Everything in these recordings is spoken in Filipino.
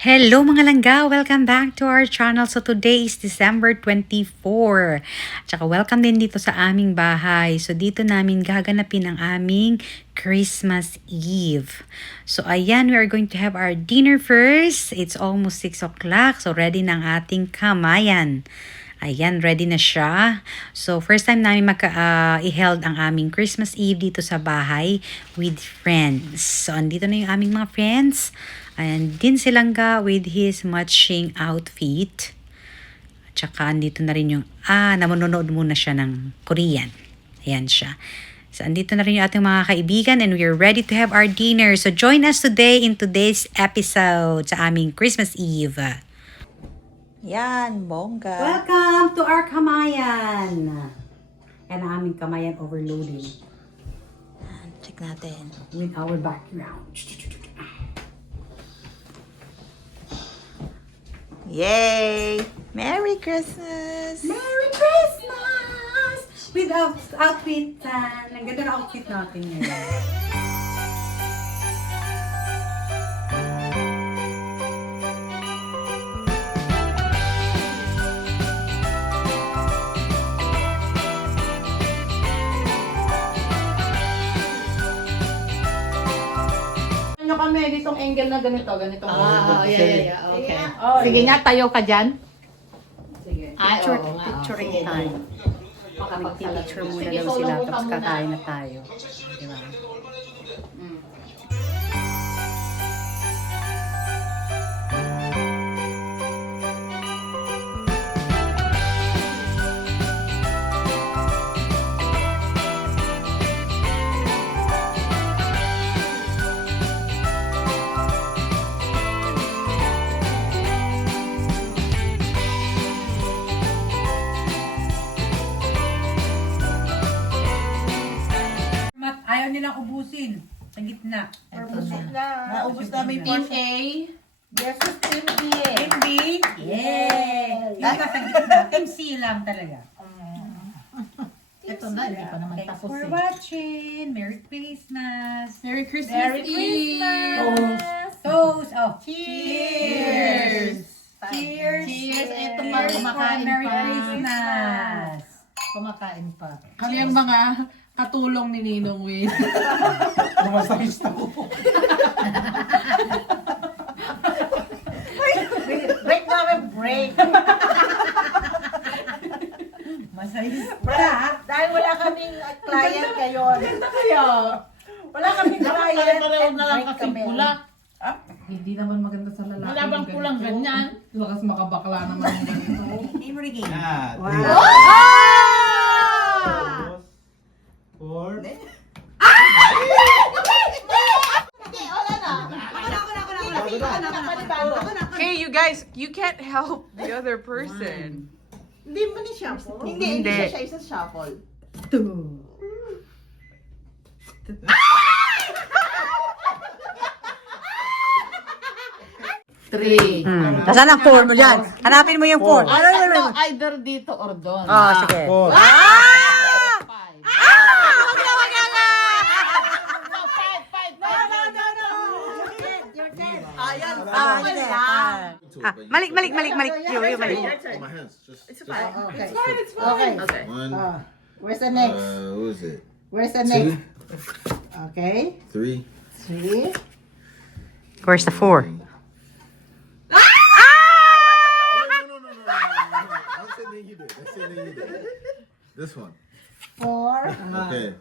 Hello mga langga! Welcome back to our channel. So today is December 24. Tsaka welcome din dito sa aming bahay. So dito namin gaganapin ang aming Christmas Eve. So ayan, we are going to have our dinner first. It's almost 6 o'clock. So ready na ang ating kamayan. Ayan, ready na siya. So, first time namin i-held ang aming Christmas Eve dito sa bahay with friends. So, andito na yung aming mga friends. And din silangga with his matching outfit. At saka, andito na rin yung, namunood muna siya ng Korean. Ayan siya. So, andito na rin yung ating mga kaibigan and we are ready to have our dinner. So, join us today in today's episode sa aming Christmas Eve. Yan, bongga. Welcome to our kamayan. Yan ang aming kamayan overloading. Check natin. With our background. Yay! Merry Christmas! Merry Christmas! With outfit. Ang ganda ng outfit natin ngayon. Kami ditong angle na ganito. Okay. Oh, Sige nga, tayo ka dyan. Sige. Ay, oo nga. Picturing Sige, time. Mag-picture muna daw sila tapos kakain na tayo. Diba? Ayaw nilang ubusin. Sa gitna. Naubos namin Team yung A. versus Team B. Team B. Yay! Yung nasa gitna. Team C lang talaga. Ito na, hindi pa naman Thanks tapos for eh. watching. Merry Christmas. Merry Christmas Merry Christmas. Toast. Oh. Cheers. Cheers. Cheers. Ito pa, Cheers for kumakain Merry pa. Christmas. Kumakain pa. Kami ang mga katulong ni Ninong Win. Break namin, break. Masayista. Dahil wala kaming client ngayon. Kaya. Wala kaming client and na lang break kasi kami. pula. Hindi naman maganda sa lalaki. Wala bang pulang ganyan? Lakas makabakla naman yung ganito. Favorite game. Four. Hey, you guys, you can't help the other person. Hindi mo ni shuffle? Hindi siya isa shuffle. Three. Nasaan ang 4 mo dyan? Hanapin mo yung 4. Ano, either dito or doon. Sige. Four. Five. Malik. Yung malik. My hands. Just Okay. Okay. one. Where's the next? What is it? Where's the Two, next? Okay. three. 3. Where's the 4? No. I'm saying you did. That's saying you did. This one. 4. Okay.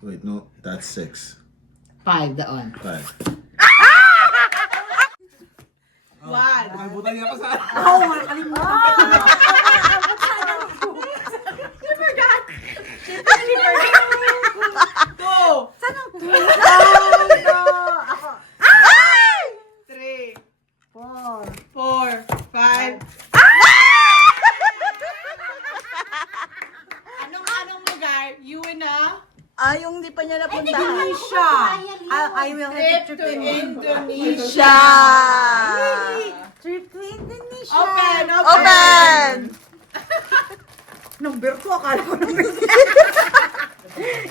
Wait, no, that's 6. Five doon. 5. Anong lugar? You and Yung di pa niya napunta. Indonesia. I will trip to Indonesia. Trip to Indonesia. Open! Number 2, akala ko number 3.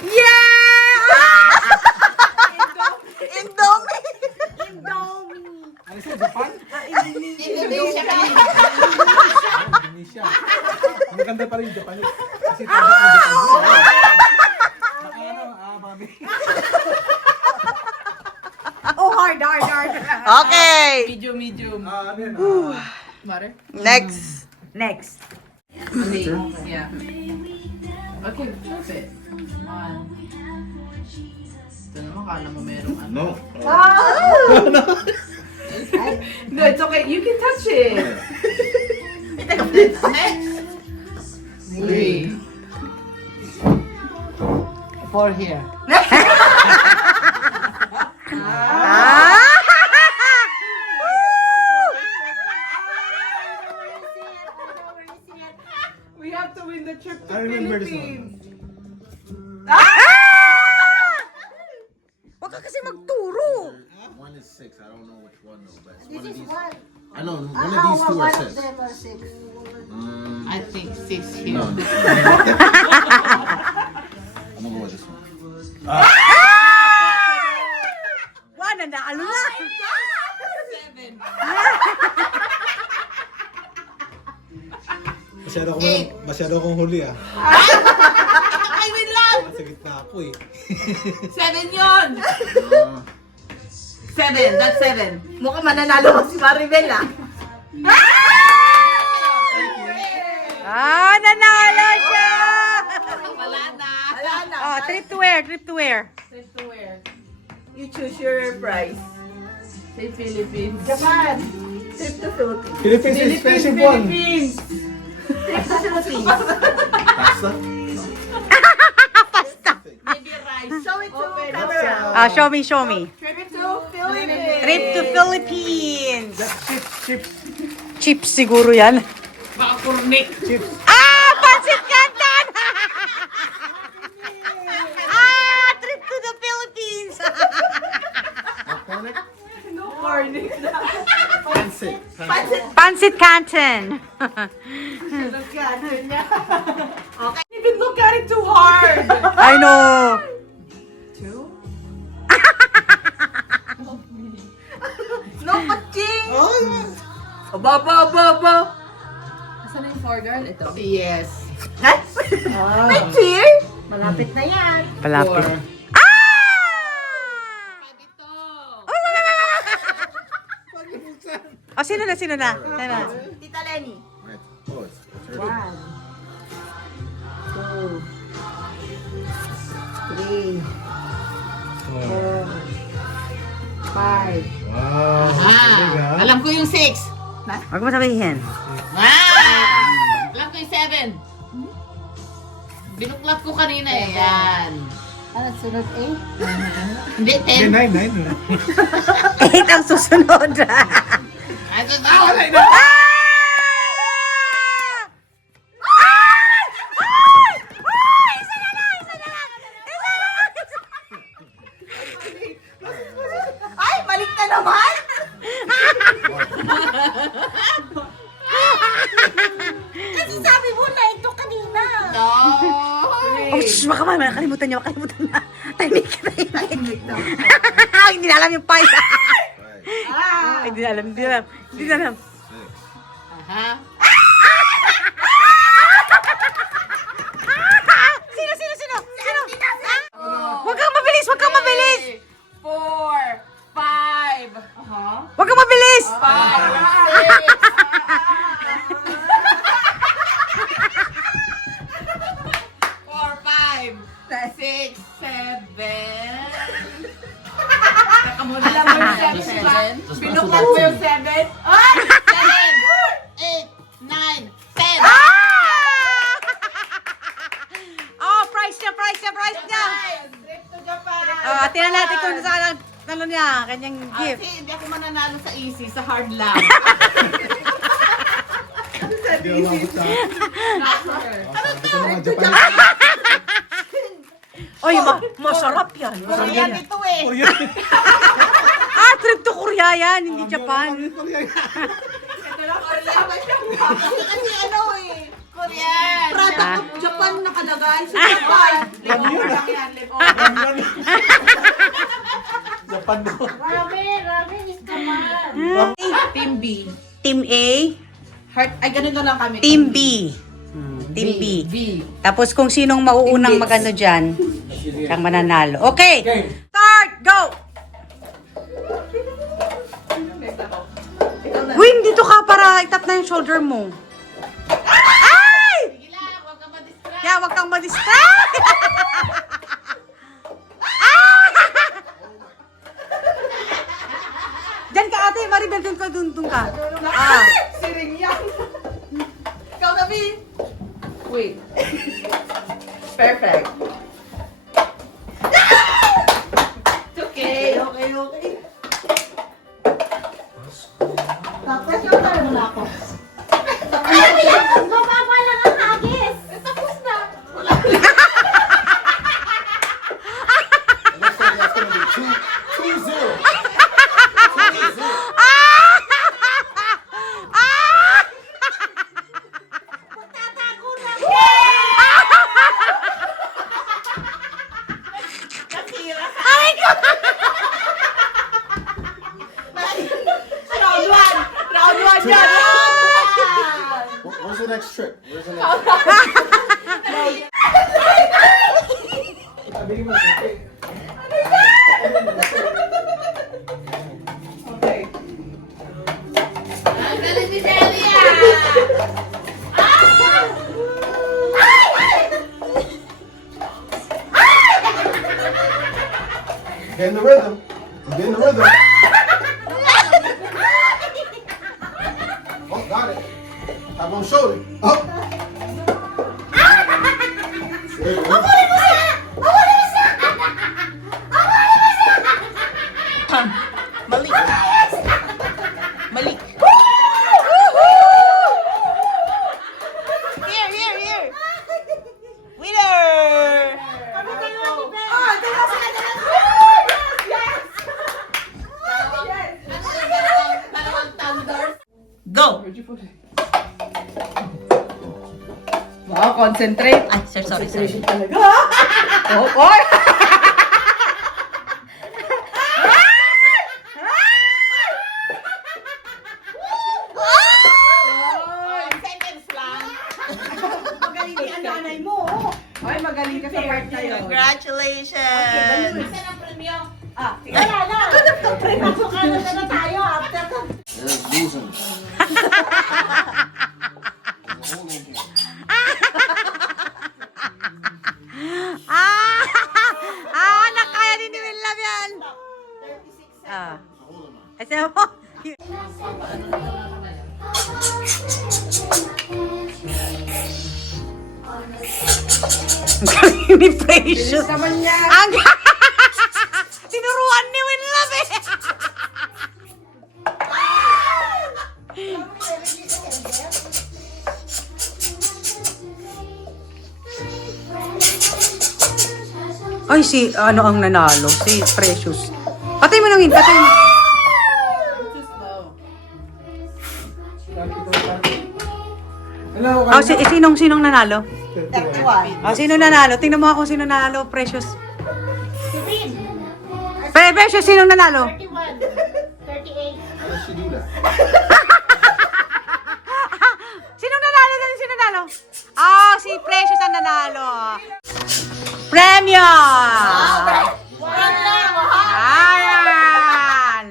Yeah! Indomie! Indomie! Indonesia ka. Indonesia. Maganda pa rin Japanese. Kasi tawag ng Japanese. Mami. Oh, hard. Okay. Medium. Ano yan? Butter? Next. Next. Yeah. Okay, flip it. One. Ito naman, kala mo merong ano. No. No, it's okay. You can touch it. Next. 3. 4 here. We have to win the trip to I remember this Philippines. Huwag ka kasi magturo. One is 6. I don't know which one though, but it's one of these. I know one of these two are 6. I think 6 here. No. I'm gonna go with this one. Wala na, ano na? 7. Masyado akong huli ah. I win lang! Sa gitna ako eh. 7 yun! 7. That's 7. Mukhang mananalo si Maribel ah. Nanalo siya! Wala na. Wala na. Oh, trip to where? Trip to where? You choose your prize. Say Philippines. Japan. Trip to Philippines. Philippines is expensive one. Philippines! Trip to Philippines. Pasta? Maybe rice. Show it to Open. camera. Show me. Trip to Philippines. Trip to Philippines. Chips. Chips siguro yan. Baka kurnik. Pancit Canton! Trip to the Philippines. Cornic? Pancit. Pancit Canton. Okay. Even look at it too hard. I know. 2. No kuching. Aba. Asan na yung 4 girl? Ito. Yes. May cheer. Malapit na yan. Palapit. 4. Oh, sino na? Sino na? Tita Lenny. Right. Oh, it's 30. 1, 2, 3, 4, 5. Wow. Galing, ah. Alam ko yung 6. Huwag mo sabihin. Alam ko yung 7. Binuklat ko kanina eh. Yan. Ano, sunod 8? Hindi, Hindi, 10. 9. 8 ang susunod. Wala na. Ay, balik na naman! Kasi sabi mo na ito kanina. No. Oh, shh, baka mamaya nakalimutan niya. Tahimik. Hindi na alam yung pies. Hindi na alam. Aha. Sino? Huwag kang mabilis. 4, 5. Huwag kang mabilis. 6, 7. Alam mo yung 7? Binuklat mo yung 7? Ay! 8, 9, 10. Oh, price niya. Trip to Japan. Tingnan natin kung saan ang niya. Kanyang gift. Kasi hindi ako mananalo sa easy, sa hard lang. Hindi ako mabot sa... Sabi ko na nga, Japan. Oy, masarap yan. Korean ito eh. Trip to Korea yan, hindi Japan. Kasi ano eh. Korean. Product of Japan nakalagay sa Japan. Japan doon. Rami, Team B. Team A, Heart, ay, ganun na lang kami. Team B. Team B. Tapos kung sinong mauunang magano dyan, ang mananalo. Okay! Start! Go! Win, dito ka para itap na yung shoulder mo. Ay! Yeah, wag kang ma-distract! Diyan ka ate, Maribel, dun ka, dun ka. Ah. Siring yan. Ikaw na, B. Wait. Perfect. Okay. Tapos yung tayo na ako. Mababa lang ang hagis. Tapos na. It looks like that's gonna be 2-0. 2-0. Tatago na. Round one yan. Where's the next trick? Where's the next trick? Okay. Ang galing ni Delia! Get in the rhythm. Get in the rhythm. Oh, got it. Tap on shoulder. Oh. There you go. Malik. Malik. Here. Winner! Dalawang thunders. Go! Wow, concentrate. Ay, sorry. Talaga. Oh, boy! Seconds lang. Magaling ang nanay mo. Ay, magaling ka sa part na yun. Congratulations! Isa ng premyo. Wala na. Pre-pasok na tayo after ka. There's losing. Nakaya din ni Will Love yan! Ay, sabi mo? Ang galing ni Precious. Naman niya. Ang tinuruan ni Will Love eh. Ay, si ano ang nanalo? Si Precious. Patay mo lang yun, patay mo. Hello, Oh, sinong nanalo? 31. Oh, sino nanalo? Tingnan mo ako kung sino nanalo, Precious. Precious, sinong nanalo? 31. 38. How does she do that? Sinong nanalo? Sino nanalo? Ah, si Precious ang nanalo. Premyo! Ayan!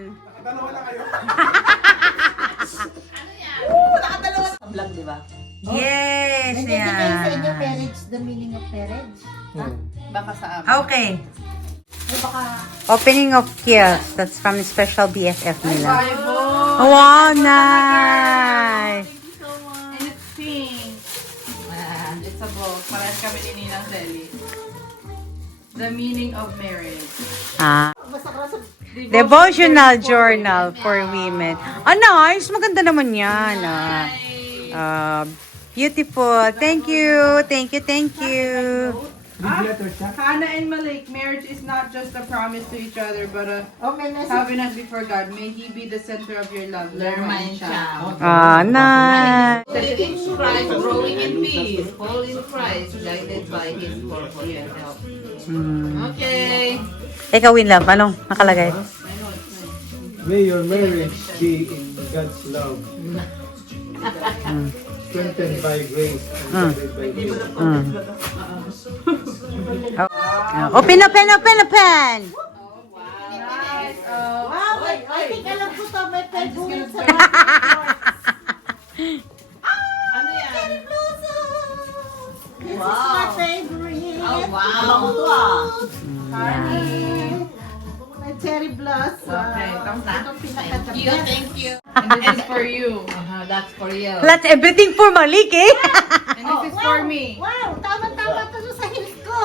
Vlog, di ba? Yes! Nagbibigay sa inyo Yan. marriage, the meaning of marriage. Baka sa amin. Okay. Ay, baka Opening of gifts. That's from special BFF nila. Bible. Oh, wow, nice! And it's pink. It's a book. Parehas kami ni Ninang Deli. The meaning of marriage. Ah. basta ka sa Devotional journal for women. Ah, nice. Maganda naman yan. Beautiful. Thank you. Thank you. Hannah and Malik, marriage is not just a promise to each other, but a Oh, may message. covenant before God. May He be the center of your love. Learn mine siya. Ah, nice. Living in Christ, growing in peace, whole in Christ, guided by His purpose and help. Okay. Ikaw, Winlove, anong nakalagay? May your marriage be in God's love. Strengthened by grace and guided by faith. Open, open, open, open! Wow, I think alam ko to. May favorite sa Ano yan? This is my favorite. Oh, wow. My cherry blossom. Okay, thumbs up. Ito pinaka-the You, best. thank you. And this is for you. That's for you. That's everything for Malik, eh? And this is for me. Wow, tama-tama to sa heels ko.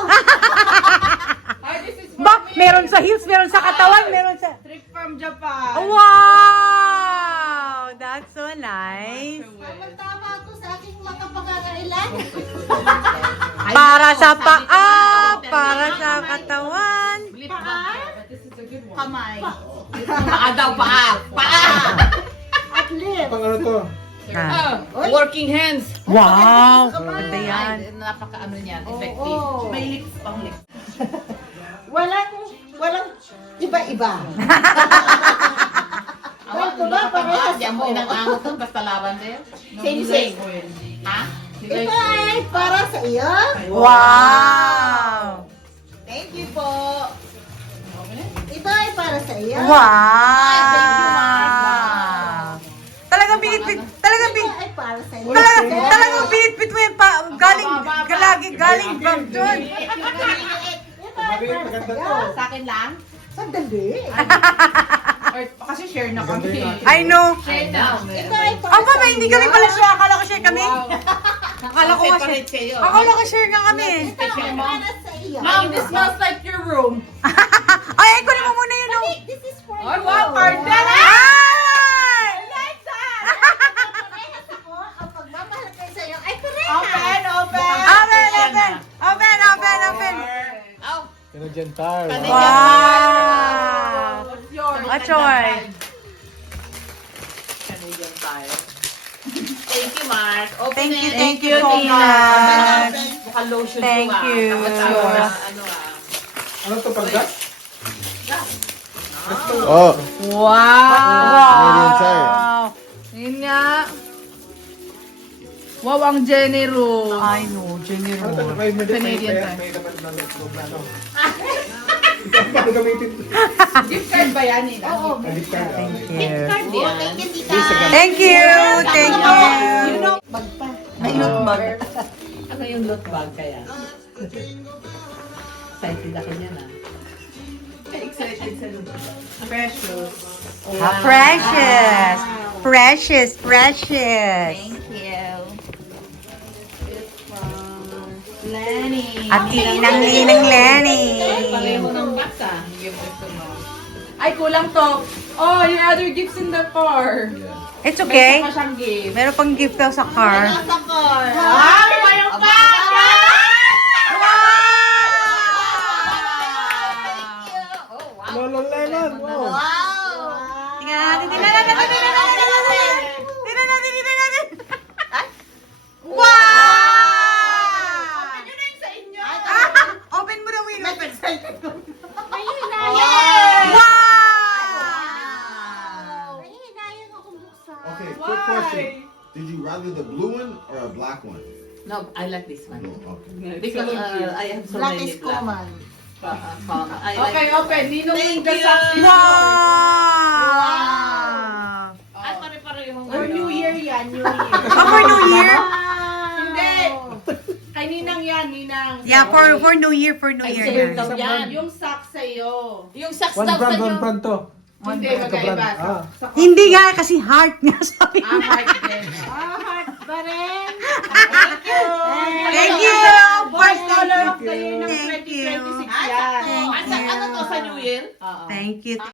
Oh, this is for Ba, me. meron sa heels, meron sa katawan, meron sa... Trip from Japan. Wow! That's so nice. Tama-tama to sa aking mga pangangailangan. Para sa paa, para sa katawan. Lip balm. But this is a good one. Kamay. Paa daw, paa. Paa. At lips. Pang ano to? Ah. Working hands. Wow! Ganda yan. Ay, napaka ano niyan, effective. Oo. May lips pang lips. Walang iba-iba. Awa, Ito ba, parehas Diyan mo ako. inang angot to, basta laban din. Same. Ha? Ito ay para sa iyo. Wow! Thank you po. Ito ay para sa iyo. Wow! Talagang binitbit, talagang Ito binitbit, ay para sa iyo. talagang binitbit mo yan pa, galing from doon. Ito ay Maliit, para sa maganda iyo. to. Sa akin lang? Sandali. Or, kasi share na Maganda kami. yun. I know. I know. Ito ay para Aba, sa ba, hindi iyo. kami pala share. Akala ko share kami. Wow. Akala ko nga share. Separate kayo. Akala ko share nga kami. Ito ay para sa iyo. Mom, this smells like your room. Ay, kunin mo muna yun. Oh. This is for Oh, you. wow, partner. Ay! Parehas ako. Ang pagmamahal ko sa iyo ay parehas. Open, open. Open, open. Open, open, open. Oh, Canadian Tire. Wow! What's yours? What's yours? Canadian Tire. Thank you, Mark. Open Thank you, it. thank you so Tina. much. Mukhang lotion Thank to, ah. you. Tapos It's ano, yours. ano ah. Ano to, pang gas? Oh, Wow. Canadian Tire. Yun nga. Wow, ang generous. I know, Jenny Ano to? Roll. May Canadian Tire. may naman na loob na ano. Ito ang paano gamitin. Gift card ba yan, Nina? Oo. Alit ka. Thank you. Card yan. Thank you, tita. Thank you. Thank you. You know, Bag pa. may loot bag. Ano yung loot bag kaya? Excited ako niyan ah. Excited sa loot bag. Precious. Precious. Precious, precious. Thank you. Lenny. At ninang Lenny. Pareho ng box ah. Give this to mom. Ay, kulang to. Oh, your other gifts in the car. It's May okay. isa pa siyang gift. Meron pang gift daw sa car. Nasa car. Ay, mayroon pa! Oh, wow. Lolo Lemon. Wow. Tingnan natin, tingnan natin, tingnan natin, tingnan natin. Tingnan natin, tingnan natin. Wow! Yun na yung sa inyo. Open mo daw yun. Open. Yay! Wow! Nahihinayang akong buksan. Okay, quick question. Did you rather the blue one or a black one? No, I like this one. No, okay. Because I have so Black many is common. common. I like Okay, open. Ninong Thank the you. socks is Wow! Ay, pare-parehong For New Year yan, New Year. For New Year? Hindi. Kay Ninang yan, Ninang. Yeah, for New Year, for New Ay, Year sa'yo yan. daw yan. Yung socks sa'yo. Yung socks One daw brand, sa'yo. one brand to. Hindi, Brand. magkaiba. Ah. Hindi nga, kasi heart nga sabi Ah, niya. heart din. Heart pa rin. Thank you! Boys Color of the Year ng Thank you. 2026 yan. Thank Ano to sa New Year? Thank you.